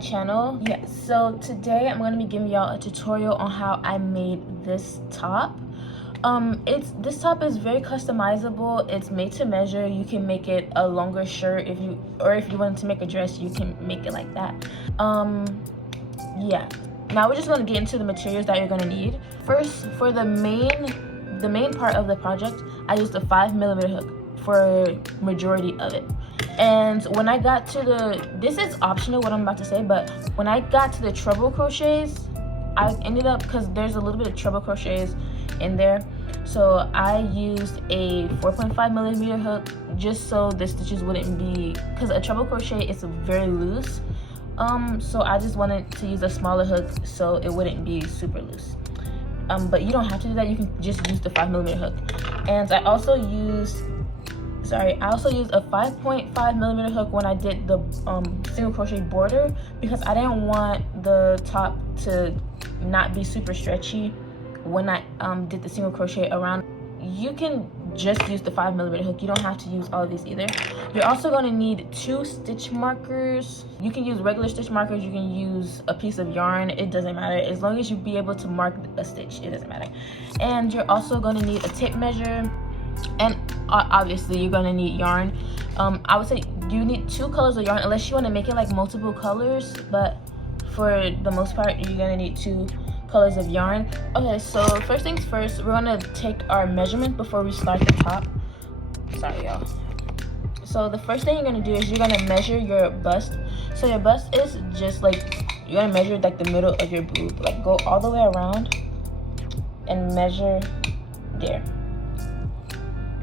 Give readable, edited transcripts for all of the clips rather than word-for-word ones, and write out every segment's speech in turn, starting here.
channel. Yes, so today I'm going to be giving y'all a tutorial on how I made this top. This top is very customizable. It's made to measure. You can make it a longer shirt if you wanted to make a dress, you can make it like that. Yeah, now we're just going to get into the materials that you're going to need. First, for the main part of the project, I used a 5mm hook for majority of it. And when I got to this is optional what I'm about to say, but when I got to the treble crochets, I ended up, because there's a little bit of treble crochets in there, so I used a 4.5mm hook just so the stitches wouldn't be, because a treble crochet is very loose, so I just wanted to use a smaller hook so it wouldn't be super loose. But you don't have to do that, you can just use the 5mm hook. And I also used a 5.5mm hook when I did the single crochet border, because I didn't want the top to not be super stretchy when I did the single crochet around. You can just use the 5mm hook, you don't have to use all of these either. You're also going to need 2 stitch markers. You can use regular stitch markers, you can use a piece of yarn, it doesn't matter, as long as you be able to mark a stitch, it doesn't matter. And you're also going to need a tape measure, and obviously you're going to need yarn. I would say you need 2 colors of yarn unless you want to make it like multiple colors, but for the most part you're going to need 2 colors of yarn. Okay, so first things first, we're going to take our measurement before we start the top. Sorry y'all. So the first thing you're going to do is you're going to measure your bust. So your bust is just like, you're going to measure like the middle of your boob, like go all the way around and measure there.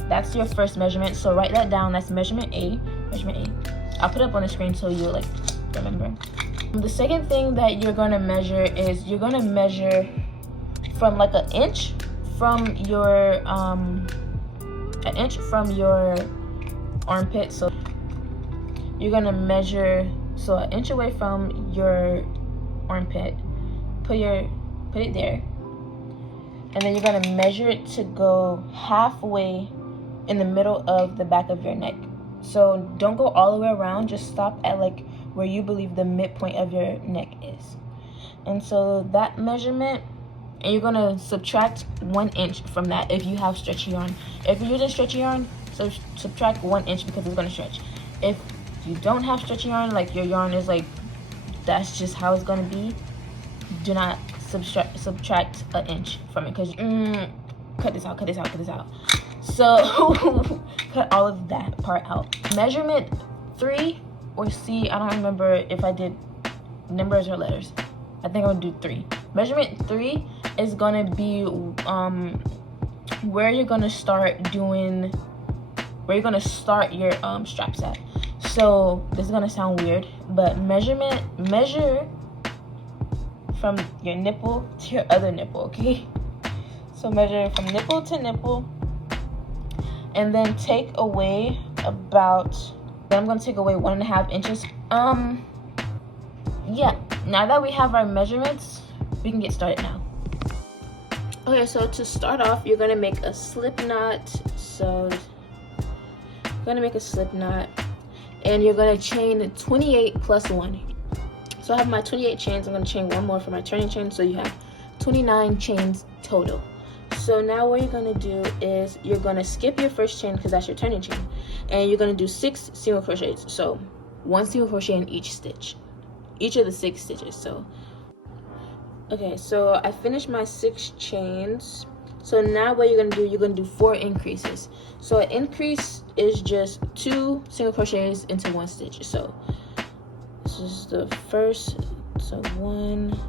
That's your first measurement, so write that down. That's measurement A. I'll put it up on the screen so you'll like remember. The second thing that you're going to measure is you're going to measure from like an inch from your armpit. So you're going to measure, so an inch away from your armpit, put it there, and then you're going to measure it to go halfway in the middle of the back of your neck. So don't go all the way around, just stop at like where you believe the midpoint of your neck is. And so that measurement, and you're gonna subtract 1 inch from that if you have stretchy yarn. If you're using stretchy yarn, so subtract 1 inch because it's gonna stretch. If you don't have stretchy yarn, like your yarn is like, that's just how it's gonna be, do not subtract 1 inch from it, because cut this out. So cut all of that part out. Measurement 3 or C, I don't remember if I did numbers or letters. I think I'm gonna do 3. Measurement 3 is gonna be where you're gonna start your straps at. So this is gonna sound weird, but measure from your nipple to your other nipple, okay? So measure from nipple to nipple, and then take away about, then I'm going to take away 1.5 inches. Yeah, now that we have our measurements, we can get started now. Okay, so to start off, you're going to make a slip knot. So you're going to make a slip knot, and you're going to chain 28 plus 1. So I have my 28 chains. I'm going to chain 1 more for my turning chain, so you have 29 chains total. So now what you're going to do is you're going to skip your first chain because that's your turning chain, and you're going to do 6 single crochets. So 1 single crochet in each stitch, each of the 6 stitches. So okay, so I finished my 6 chains. So now what you're going to do, you're going to do 4 increases. So an increase is just 2 single crochets into 1 stitch. So this is the first, so 1,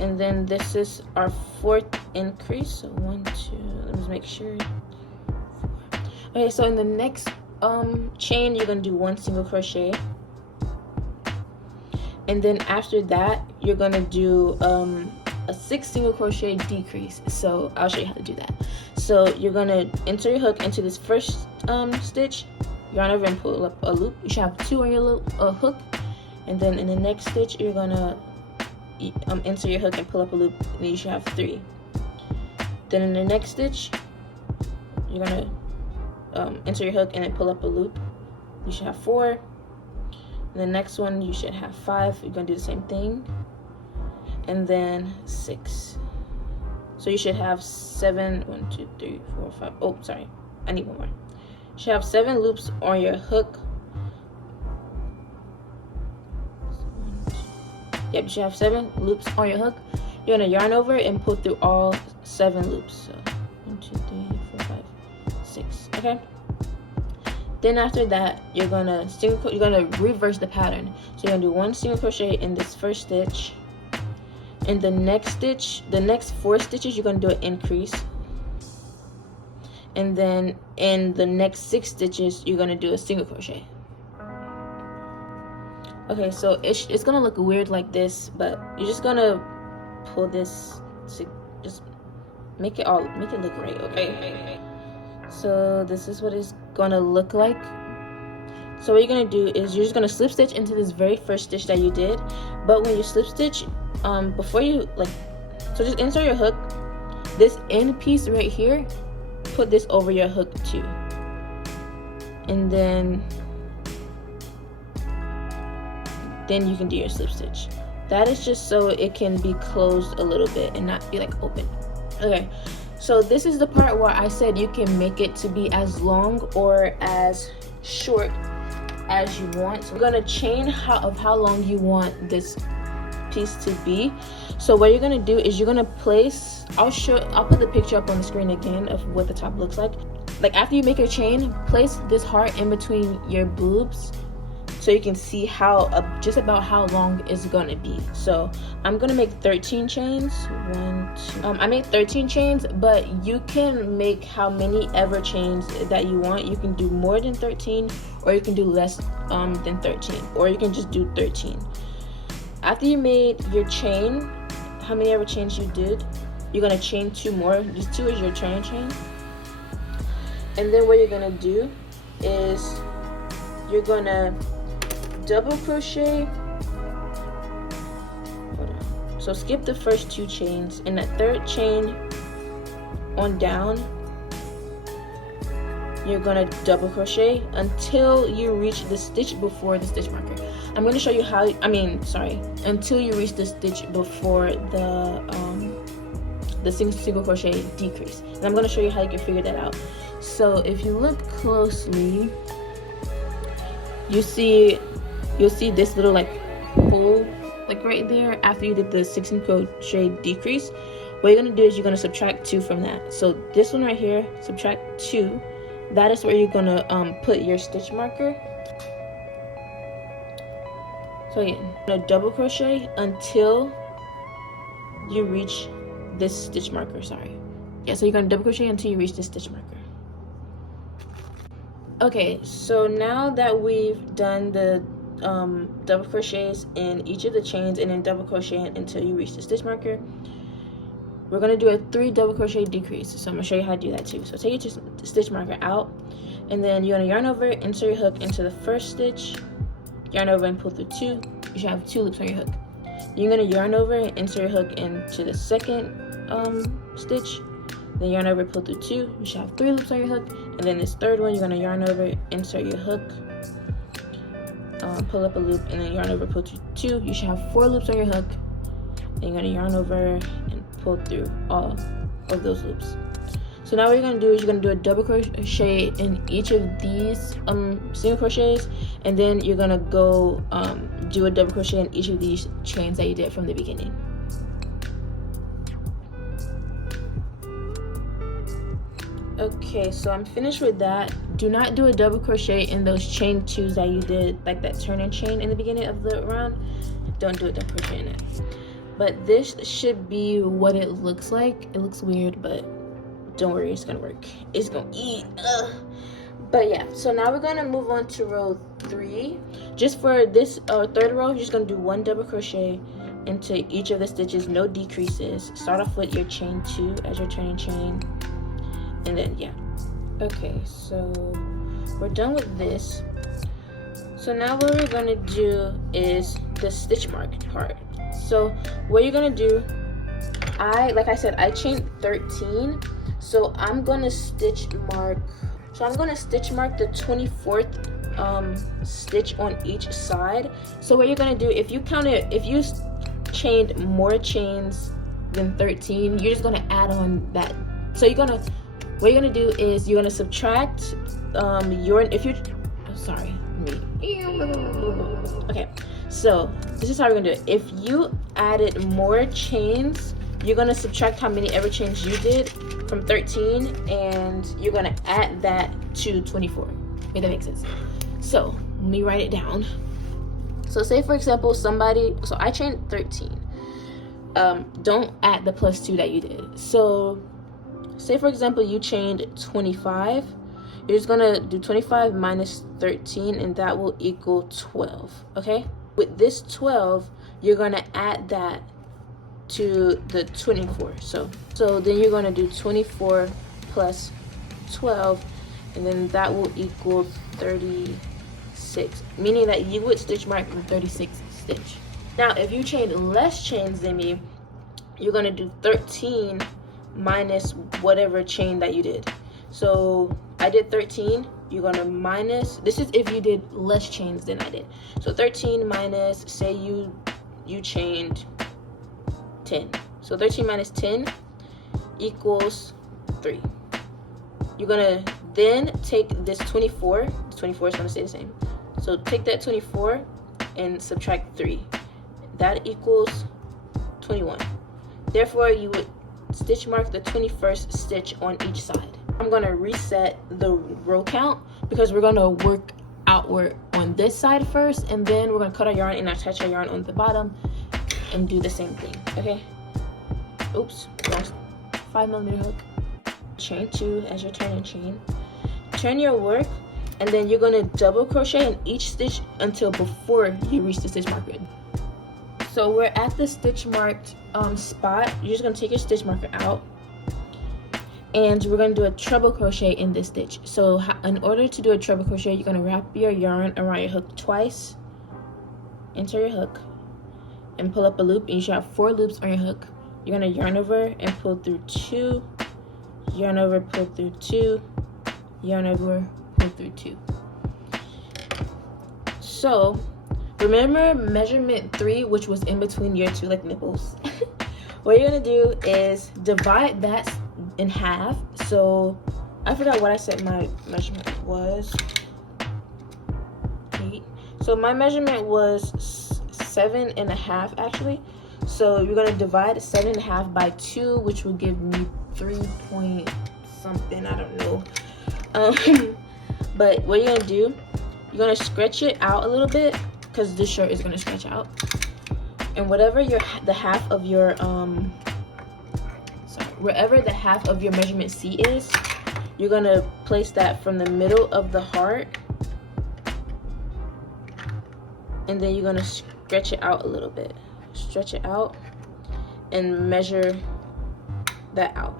and then this is our 4th increase. So 1, 2, let me just make sure. 4. Okay, so in the next chain, you're gonna do 1 single crochet, and then after that, you're gonna do a 6 single crochet decrease. So I'll show you how to do that. So you're gonna enter your hook into this first stitch, yarn over and pull up a loop. You should have 2 on your hook, and then in the next stitch, you're gonna insert your hook and pull up a loop, and then you should have 3. Then in the next stitch, you're gonna insert your hook and then pull up a loop. You should have 4. And the next one you should have 5. You're gonna do the same thing, and then 6. So you should have 7. 1, 2, 3, 4, 5. Oh, sorry, I need one more. You should have 7 loops on your hook. Yep, you should have 7 loops on your hook. You're gonna yarn over and pull through all 7 loops. So 1, 2, 3, 4, 5, 6. Okay. Then after that, you're gonna reverse the pattern. So you're gonna do 1 single crochet in this first stitch. In the next stitch, the next 4 stitches, you're gonna do an increase. And then in the next 6 stitches, you're gonna do a single crochet. Okay, so it's gonna look weird like this, but you're just gonna pull this to just make it look right. Okay. So this is what it's gonna look like. So what you're gonna do is you're just gonna slip stitch into this very first stitch that you did, but when you slip stitch, before you so just insert your hook. This end piece right here, put this over your hook too, and then you can do your slip stitch. That is just so it can be closed a little bit and not be like open. Okay, so this is the part where I said you can make it to be as long or as short as you want. So we're gonna chain how long you want this piece to be. So what you're gonna do is you're gonna place, I'll put the picture up on the screen again of what the top looks like. Like after you make your chain, place this heart in between your boobs so you can see just about how long it's gonna be. So I'm gonna make 13 chains. 1, 2. I made 13 chains, but you can make how many ever chains that you want. You can do more than 13, or you can do less than 13, or you can just do 13. After you made your chain, how many ever chains you did, you're gonna chain 2 more. Just 2 is your turning chain. And then what you're gonna do is you're gonna double crochet. Hold on. So skip the first 2 chains. In that 3rd chain on down, you're gonna double crochet until you reach the stitch before the stitch marker. I'm going to show you how, until you reach the stitch before the single crochet decrease. And I'm going to show you how you can figure that out. So if you look closely, you'll see this little hole right there after you did the 16 crochet decrease. What you're going to do is you're going to subtract 2 from that. So this one right here, subtract 2. That is where you're going to put your stitch marker. So again, you're going to double crochet until you reach this stitch marker, so you're going to double crochet until you reach this stitch marker. Okay, so now that we've done the double crochets in each of the chains and then double crochet until you reach the stitch marker, we're going to do a 3 double crochet decrease. So I'm going to show you how to do that too. So take your stitch marker out, and then you're going to yarn over, insert your hook into the first stitch, yarn over and pull through 2. You should have 2 loops on your hook. You're going to yarn over and insert your hook into the second stitch, then yarn over, pull through 2. You should have 3 loops on your hook. And then this 3rd one, you're going to yarn over, insert your hook, pull up a loop, and then yarn over, pull through 2. You should have 4 loops on your hook. Then you're going to yarn over and pull through all of those loops. So now what you're going to do is you're going to do a double crochet in each of these single crochets, and then you're going to go do a double crochet in each of these chains that you did from the beginning. Okay, so I'm finished with that. Do not do a double crochet in those chain 2s that you did, like that turning chain in the beginning of the round. Don't do a double crochet in it. But this should be what it looks like. It looks weird, but don't worry, it's gonna work. It's gonna eat. But yeah, so now we're gonna move on to row 3. Just for this 3rd row, you're just gonna do 1 double crochet into each of the stitches, no decreases. Start off with your chain 2 as your turning chain, and then yeah. Okay, so we're done with this. So now what we're gonna do is the stitch mark part. So what you're gonna do, like I said, I chained 13. So I'm gonna stitch mark. So So I'm gonna stitch mark the 24th stitch on each side. So what you're gonna do, if you chained more chains than 13, you're just gonna add on that. So what you're gonna do is you're gonna subtract okay, so this is how we're gonna do it. If you added more chains, you're gonna subtract how many ever chains you did from 13, and you're gonna add that to 24. Okay, that makes sense. So let me write it down. So say for example so I chained 13. Don't add the +2 that you did. So say for example you chained 25. You're just gonna do 25 minus 13, and that will equal 12. Okay, with this 12 you're gonna add that to the 24. So then you're gonna do 24 plus 12, and then that will equal 36, meaning that you would stitch mark the 36th stitch. Now if you chained less chains than me, you're gonna do 13 minus whatever chain that you did. So I did 13, you're gonna minus, this is if you did less chains than I did. So 13 minus, say you chained 10. So 13 minus 10 equals 3. You're gonna then take this 24, the 24 is gonna stay the same. So take that 24 and subtract 3. That equals 21. Therefore, you would stitch mark the 21st stitch on each side. I'm gonna reset the row count because we're gonna work outward on this side first, and then we're gonna cut our yarn and attach our yarn on the bottom and do the same thing. Okay, oops, lost 5mm hook. Chain 2 as your turning chain. Turn your work, and then you're gonna double crochet in each stitch until before you reach the stitch marker. So we're at the stitch marked spot. You're just gonna take your stitch marker out, and we're gonna do a treble crochet in this stitch. So in order to do a treble crochet, you're gonna wrap your yarn around your hook twice, enter your hook, and pull up a loop, and you should have 4 loops on your hook. You're gonna yarn over and pull through 2, yarn over, pull through 2, yarn over, pull through 2. So remember measurement 3, which was in between your 2 like nipples. What you're gonna do is divide that in half. So I forgot what I said my measurement was. 8. So my measurement was 7.5 actually. So you're gonna divide 7.5 by 2, which will give me 3 point something, I don't know. But what you're gonna do, you're gonna stretch it out a little bit because this shirt is gonna stretch out. And whatever the half of your wherever the half of your measurement C is, you're gonna place that from the middle of the heart, and then you're gonna stretch it out a little bit. Stretch it out and measure that out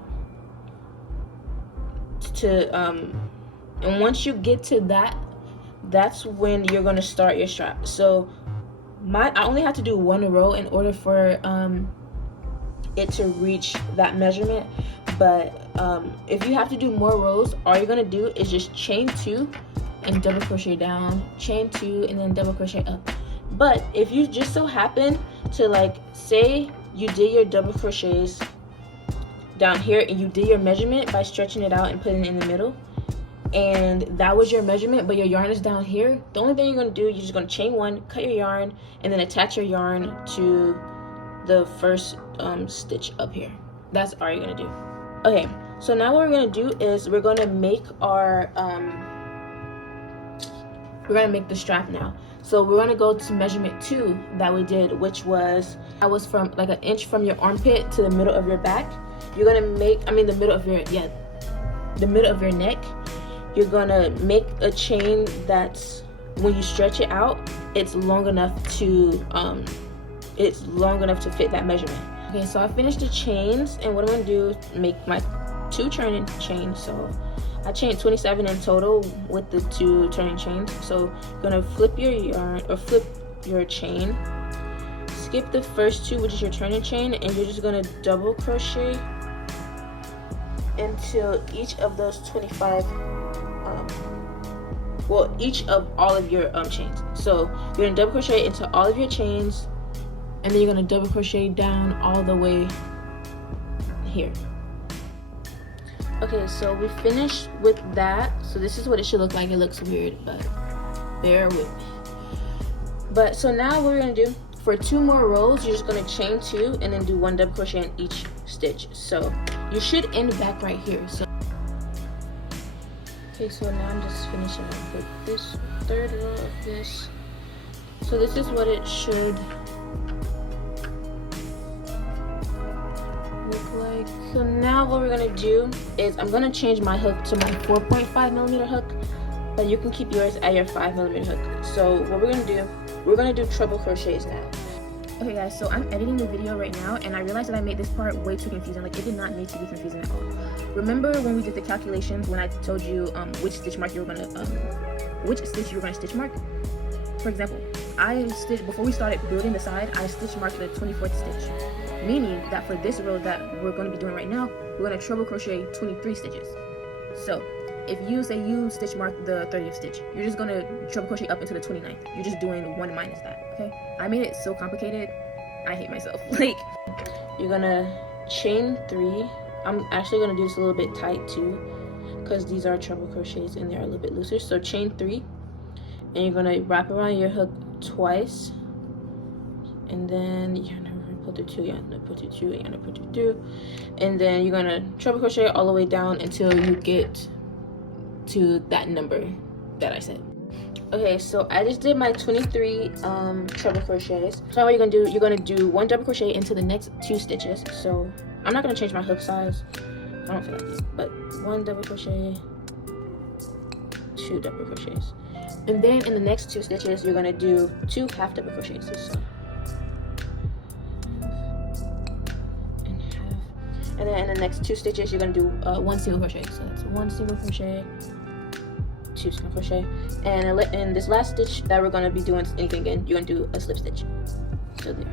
and once you get to that, that's when you're gonna start your strap. So I only have to do 1 row in order for it to reach that measurement, but if you have to do more rows, all you're gonna do is just chain 2 and double crochet down, chain 2 and then double crochet up. But if you just so happen to, like, say you did your double crochets down here and you did your measurement by stretching it out and putting it in the middle, and that was your measurement, but your yarn is down here, the only thing you're going to do, you're just going to chain 1, cut your yarn, and then attach your yarn to the first stitch up here. That's all you're going to do. Okay, so now what we're going to do is we're going to make our the strap now. So we're going to go to measurement 2 that we did, which was from like 1 inch from your armpit to the middle of your back. You're going to make, the middle of your neck. You're going to make a chain that's, when you stretch it out, it's long enough to fit that measurement. Okay, so I finished the chains, and what I'm going to do is make my 2 turning chains. So I chained 27 in total with the 2 turning chains. So you're gonna flip your yarn, or flip your chain, skip the first 2, which is your turning chain, and you're just gonna double crochet until each of those 25 well, each of all of your chains. So you're gonna double crochet into all of your chains, and then you're gonna double crochet down all the way here. Okay, so we finished with that. So this is what it should look like. It looks weird, but bear with me. But so now what we're gonna do, for 2 more rows, you're just gonna chain 2 and then do 1 double crochet in each stitch. So you should end back right here. So okay, so now I'm just finishing up with this 3rd row of this. So this is what it should look like. So now what we're gonna do is I'm gonna change my hook to my 4.5mm hook, but you can keep yours at your 5mm hook. So what we're gonna do treble crochets now. Okay guys, so I'm editing the video right now, and I realized that I made this part way too confusing. Like, it did not need to be confusing at all. Remember when we did the calculations, when I told you which stitch mark you were gonna which stitch you were gonna stitch mark? For example, before we started building the side, I stitch marked the 24th stitch, meaning that for this row that we're going to be doing right now, we're going to treble crochet 23 stitches. So if you say you stitch mark the 30th stitch, you're just going to treble crochet up into the 29th. You're just doing 1 minus that. Okay, I made it so complicated, I hate myself. Like, you're gonna chain 3. I'm actually gonna do this a little bit tight too, because these are treble crochets and they're a little bit looser. So chain 3, and you're gonna wrap around your hook twice, and then you're gonna pull through 2, you're gonna pull through 2, you're gonna pull through 2, and then you're gonna treble crochet all the way down until you get to that number that I said. Okay, so I just did my 23 treble crochets. So what you're gonna do, you're gonna do 1 double crochet into the next 2 stitches. So I'm not gonna change my hook size, I don't feel like it, but 1 double crochet, 2 double crochets, and then in the next 2 stitches you're gonna do 2 half double crochets. So and half, and then in the next 2 stitches you're gonna do 1 single crochet. So that's 1 single crochet, 2 single crochet, and in this last stitch that we're going to be doing anything again, you're going to do a slip stitch. So there.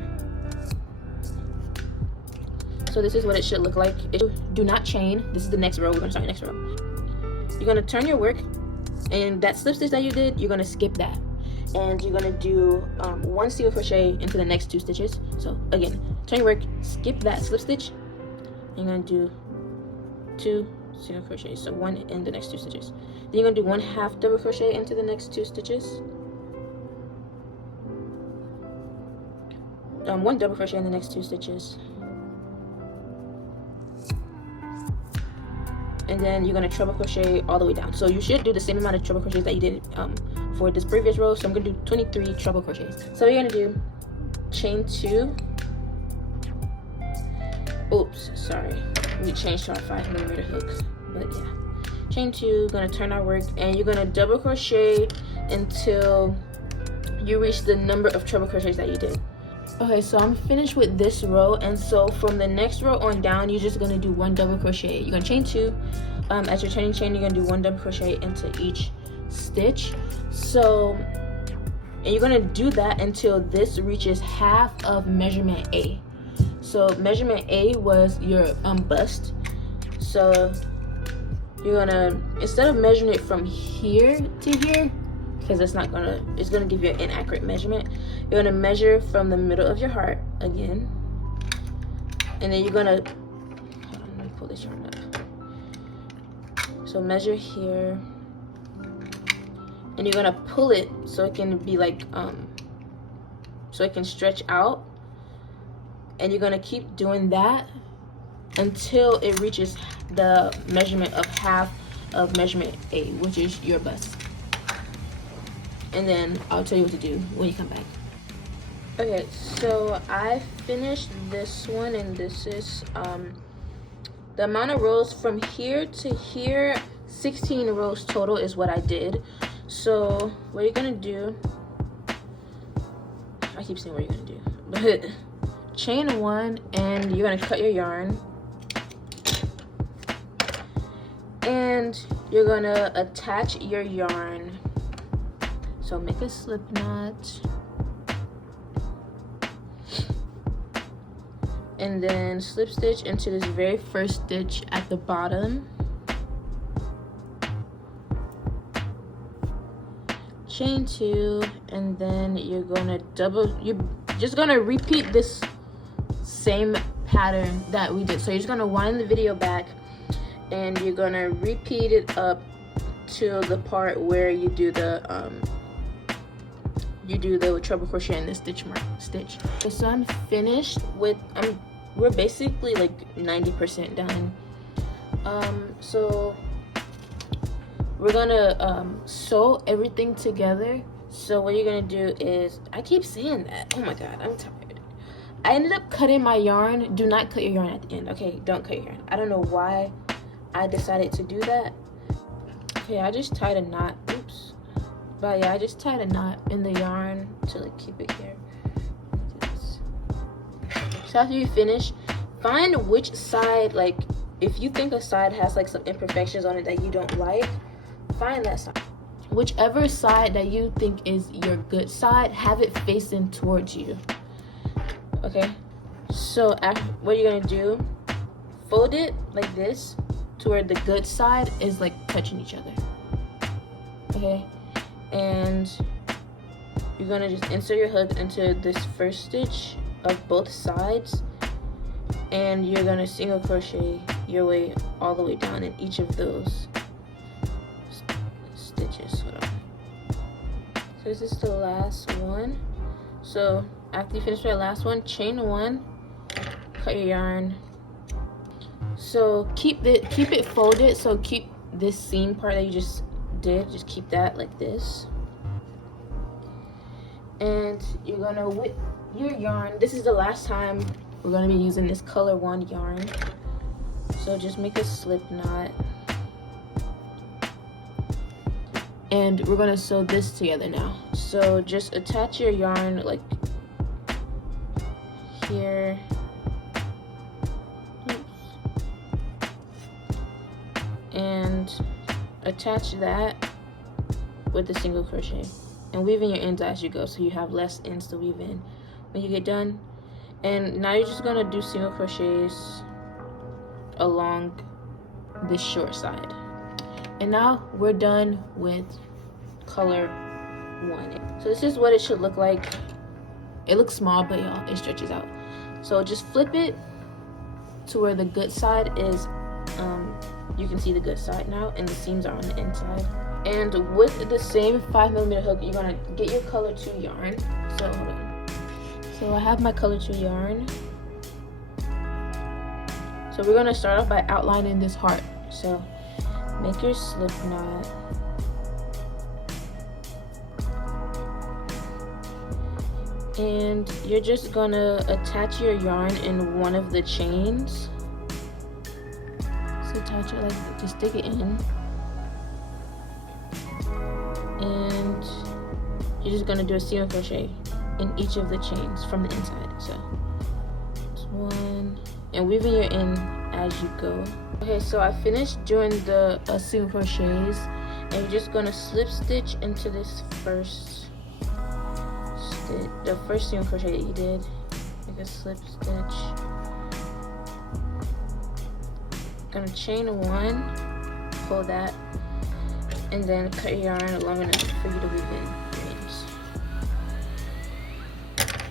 So this is what it should look like. Do not chain. This is the next row. We're going to start the next row. You're going to turn your work, and that slip stitch that you did, you're going to skip that, and you're going to do 1 single crochet into the next 2 stitches. So again, turn your work, skip that slip stitch, and you're going to do 2 single crochet, so 1 in the next 2 stitches. Then you're gonna do 1 half double crochet into the next 2 stitches, 1 double crochet in the next 2 stitches, and then you're gonna treble crochet all the way down. So you should do the same amount of treble crochets that you did for this previous row. So I'm gonna do 23 treble crochets. So you're gonna do chain 2. Oops, sorry, we changed to our 5mm hooks, but yeah. Chain 2, gonna turn our work, and you're gonna double crochet until you reach the number of treble crochets that you did. Okay, so I'm finished with this row, and so from the next row on down, you're just gonna do 1 double crochet. You're gonna chain 2. As you're turning chain, you're gonna do 1 double crochet into each stitch. So, and you're gonna do that until this reaches half of measurement A. So measurement A was your bust. So you're gonna, instead of measuring it from here to here, because it's gonna give you an inaccurate measurement, you're gonna measure from the middle of your heart again, and then you're gonna, hold on, let me pull this yarn up. So measure here, and you're gonna pull it so it can be like so it can stretch out, and you're gonna keep doing that until it reaches the measurement of half of measurement A, which is your bust. And then I'll tell you what to do when you come back. Okay, so I finished this one, and this is the amount of rows from here to here. 16 rows total is what I did. So what you're gonna do, I keep saying what you're gonna do, but chain 1, and you're gonna cut your yarn, and you're gonna attach your yarn. So make a slip knot, and then slip stitch into this very first stitch at the bottom, chain 2, and then you're gonna you're just gonna repeat this same pattern that we did. So you're just gonna wind the video back, and you're gonna repeat it up to the part where you do the treble crochet in the stitch. Okay, so I'm finished with, we're basically like 90% done. So we're gonna sew everything together. So what you're gonna do is, I keep saying that, oh my god, I'm tired. I ended up cutting my yarn. Do not cut your yarn at the end, okay? Don't cut your yarn. I don't know why I decided to do that. Okay, I just tied a knot, oops. But yeah, I just tied a knot in the yarn to like keep it here. So after you finish, find which side, like if you think a side has like some imperfections on it that you don't like, find that side. Whichever side that you think is your good side, have it facing towards you. Okay, so after, what you're gonna do, fold it like this to where the good side is like touching each other. Okay, and you're gonna just insert your hook into this first stitch of both sides, and you're gonna single crochet your way all the way down in each of those stitches. Hold on. So this is the last one. So after you finish that last one, chain 1, cut your yarn. So keep it folded. So keep this seam part that you just did, just keep that like this. And you're gonna whip your yarn. This is the last time we're gonna be using this color 1 yarn. So just make a slip knot. And we're gonna sew this together now. So just attach your yarn like here. Oops. And attach that with the single crochet. And weave in your ends as you go, so you have less ends to weave in when you get done. And now you're just gonna do single crochets along this short side. And now we're done with color 1. So this is what it should look like. It looks small, but y'all, it stretches out. So just flip it to where the good side is. You can see the good side now, and the seams are on the inside. And with the same 5mm hook, you're gonna get your color 2 yarn. So hold on. So I have my color 2 yarn. So we're gonna start off by outlining this heart. So make your slip knot. And you're just gonna attach your yarn in one of the chains. So attach it like, just stick it in. And you're just gonna do a single crochet in each of the chains from the inside. So just 1, and weaving your in as you go. Okay, so I finished doing the single crochets, and you're just gonna slip stitch into this first stitch, the first single crochet that you did. Make a slip stitch. Gonna chain 1, pull that, and then cut your yarn long enough for you to weave in your ends.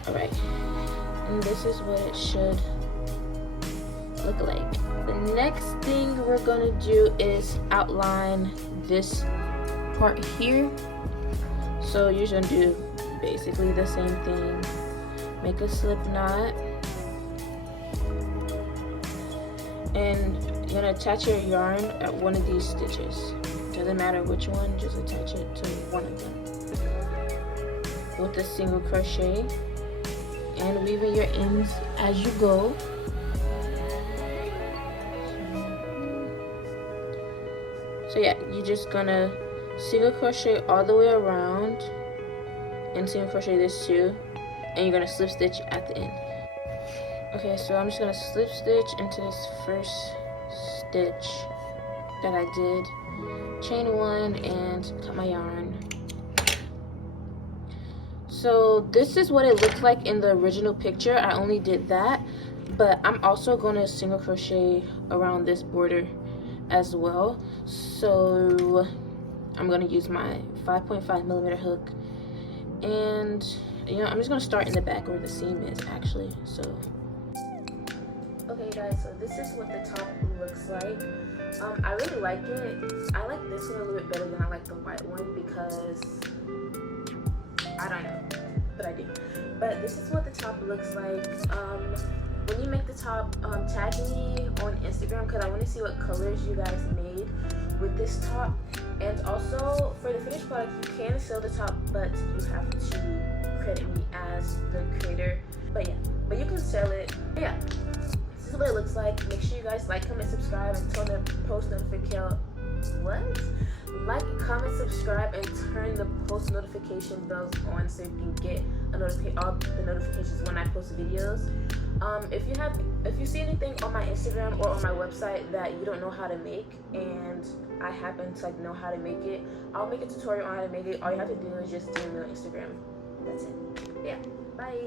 Alright, and this is what it should look like. The next thing we're gonna do is outline this part here. So you're just gonna do basically the same thing. Make a slip knot, and you're gonna attach your yarn at one of these stitches. Doesn't matter which one, just attach it to one of them with a single crochet, and weaving your ends as you go. So yeah, you're just gonna single crochet all the way around and single crochet this too, and you're gonna slip stitch at the end. Okay, so I'm just gonna slip stitch into this first stitch that I did, chain 1, and cut my yarn. So this is what it looked like in the original picture. I only did that, but I'm also gonna single crochet around this border as well. So I'm going to use my 5.5mm hook, and you know, I'm just going to start in the back where the seam is actually. So okay guys, so this is what the top looks like. I really like it. I like this one a little bit better than I like the white one because I don't know, but I do. But this is what the top looks like. When you make the top, tag me on Instagram because I want to see what colors you guys made with this top. And also for the finished product, you can sell the top, but you have to credit me as the creator. But yeah, but you can sell it. But yeah, this is what it looks like. Make sure you guys like, comment, subscribe, and turn the post notification. Like, comment, subscribe, and turn the post notification bells on so you can get all the notifications when I post videos. If you see anything on my Instagram or on my website that you don't know how to make, and I happen to know how to make it, I'll make a tutorial on how to make it. All you have to do is just DM me on Instagram. That's it. Yeah. Bye.